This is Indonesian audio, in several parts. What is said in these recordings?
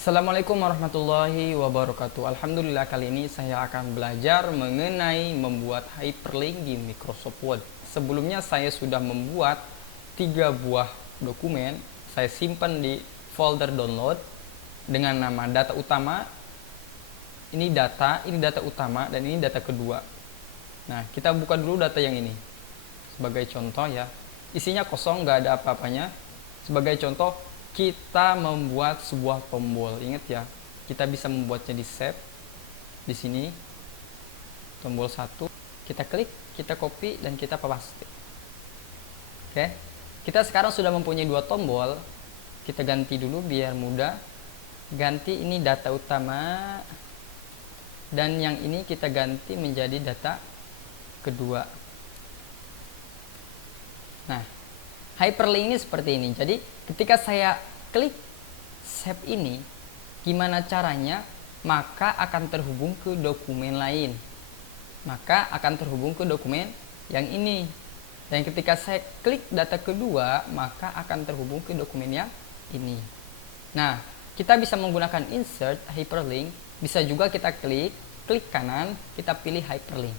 Assalamualaikum warahmatullahi wabarakatuh. Alhamdulillah, kali ini saya akan belajar mengenai membuat hyperlink di Microsoft Word. Sebelumnya saya sudah membuat 3 buah dokumen. Saya simpan di folder download dengan nama data utama. Ini data utama, dan ini data kedua. Nah, kita buka dulu data yang ini. Sebagai contoh ya, isinya kosong, nggak ada apa-apanya. Sebagai contoh, kita membuat sebuah tombol. Ingat ya, kita bisa membuatnya di save di sini, tombol 1. Kita klik, kita copy, dan kita paste. Oke, kita sekarang sudah mempunyai 2 tombol. Kita ganti dulu biar mudah. Ganti ini data utama, dan yang ini kita ganti menjadi data kedua. Nah, hyperlink ini seperti ini. Jadi ketika saya klik save ini, gimana caranya? Maka akan terhubung ke dokumen lain. Maka akan terhubung ke dokumen yang ini. Dan ketika saya klik data kedua, maka akan terhubung ke dokumen yang ini. Nah, kita bisa menggunakan insert hyperlink. Bisa juga kita klik kanan, kita pilih hyperlink.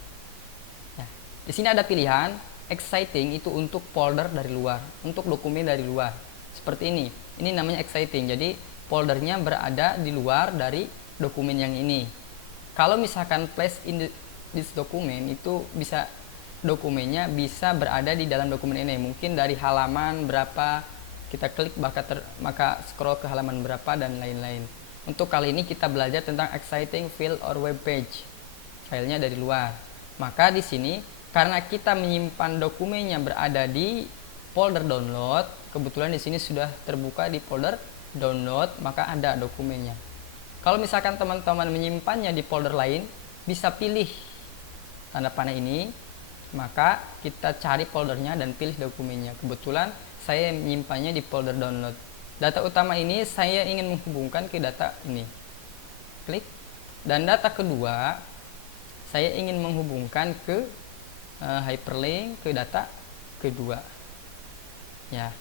Nah, di sini ada pilihan exciting, itu untuk folder dari luar, untuk dokumen dari luar. Seperti ini. Ini namanya exciting. Jadi foldernya berada di luar dari dokumen yang ini. Kalau misalkan place in this document, itu bisa dokumennya bisa berada di dalam dokumen ini. Mungkin dari halaman berapa, kita klik maka scroll ke halaman berapa dan lain-lain. Untuk kali ini kita belajar tentang exciting file or web page. Filenya dari luar. Maka di sini karena kita menyimpan dokumennya berada di folder download, kebetulan di sini sudah terbuka di folder download, maka ada dokumennya. Kalau misalkan teman-teman menyimpannya di folder lain, bisa pilih tanda panah ini, maka kita cari foldernya dan pilih dokumennya. Kebetulan saya menyimpannya di folder download. Data utama ini saya ingin menghubungkan ke data ini. Klik. Dan data kedua, saya ingin menghubungkan ke hyperlink ke data kedua. Ya.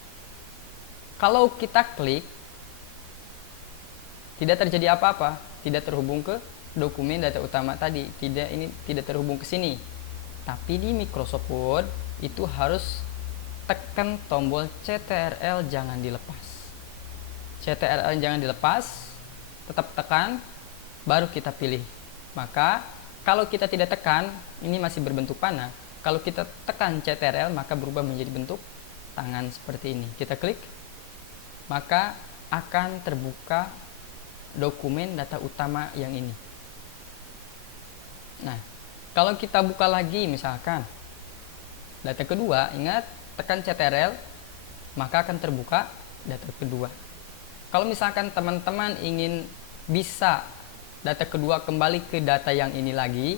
Kalau kita klik, tidak terjadi apa-apa, tidak terhubung ke dokumen data utama tadi, tidak terhubung ke sini. Tapi di Microsoft Word itu harus tekan tombol CTRL, jangan dilepas. CTRL jangan dilepas, tetap tekan, baru kita pilih. Maka kalau kita tidak tekan, ini masih berbentuk panah. Kalau kita tekan CTRL, maka berubah menjadi bentuk tangan seperti ini. Kita klik, maka akan terbuka dokumen data utama yang ini. Nah, kalau kita buka lagi misalkan data kedua, ingat tekan CTRL, maka akan terbuka data kedua. Kalau misalkan teman-teman ingin bisa data kedua kembali ke data yang ini lagi,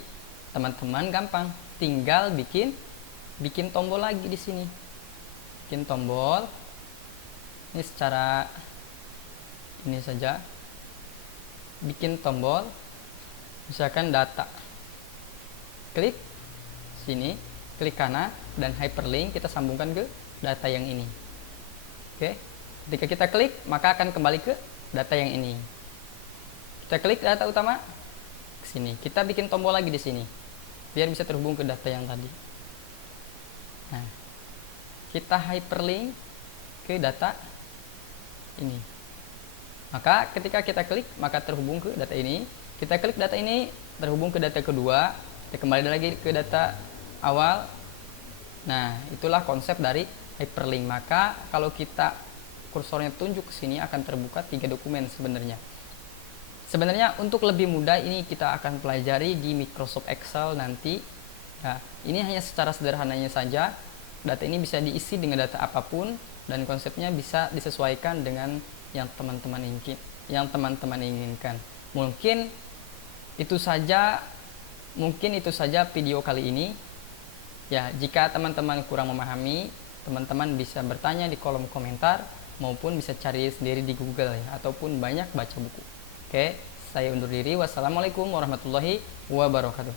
teman-teman gampang, tinggal bikin tombol lagi di sini. Bikin tombol. Ini secara ini saja. Bikin tombol. Misalkan data. Klik sini, klik kanan, dan hyperlink kita sambungkan ke data yang ini. Oke. Ketika kita klik, maka akan kembali ke data yang ini. Kita klik data utama ke sini. Kita bikin tombol lagi di sini biar bisa terhubung ke data yang tadi. Nah, kita hyperlink ke data ini. Maka ketika kita klik, maka terhubung ke data ini. Kita klik data ini, terhubung ke data kedua. Kita kembali lagi ke data awal. Nah, itulah konsep dari hyperlink. Maka kalau kita kursornya tunjuk ke sini, akan terbuka 3 dokumen sebenarnya. Sebenarnya untuk lebih mudah ini kita akan pelajari di Microsoft Excel nanti. Ya, ini hanya secara sederhananya saja. Data ini bisa diisi dengan data apapun, dan konsepnya bisa disesuaikan dengan yang teman-teman inginkan. Mungkin itu saja video kali ini. Ya, jika teman-teman kurang memahami, teman-teman bisa bertanya di kolom komentar, maupun bisa cari sendiri di Google ya, ataupun banyak baca buku. Oke, saya undur diri. Wassalamualaikum warahmatullahi wabarakatuh.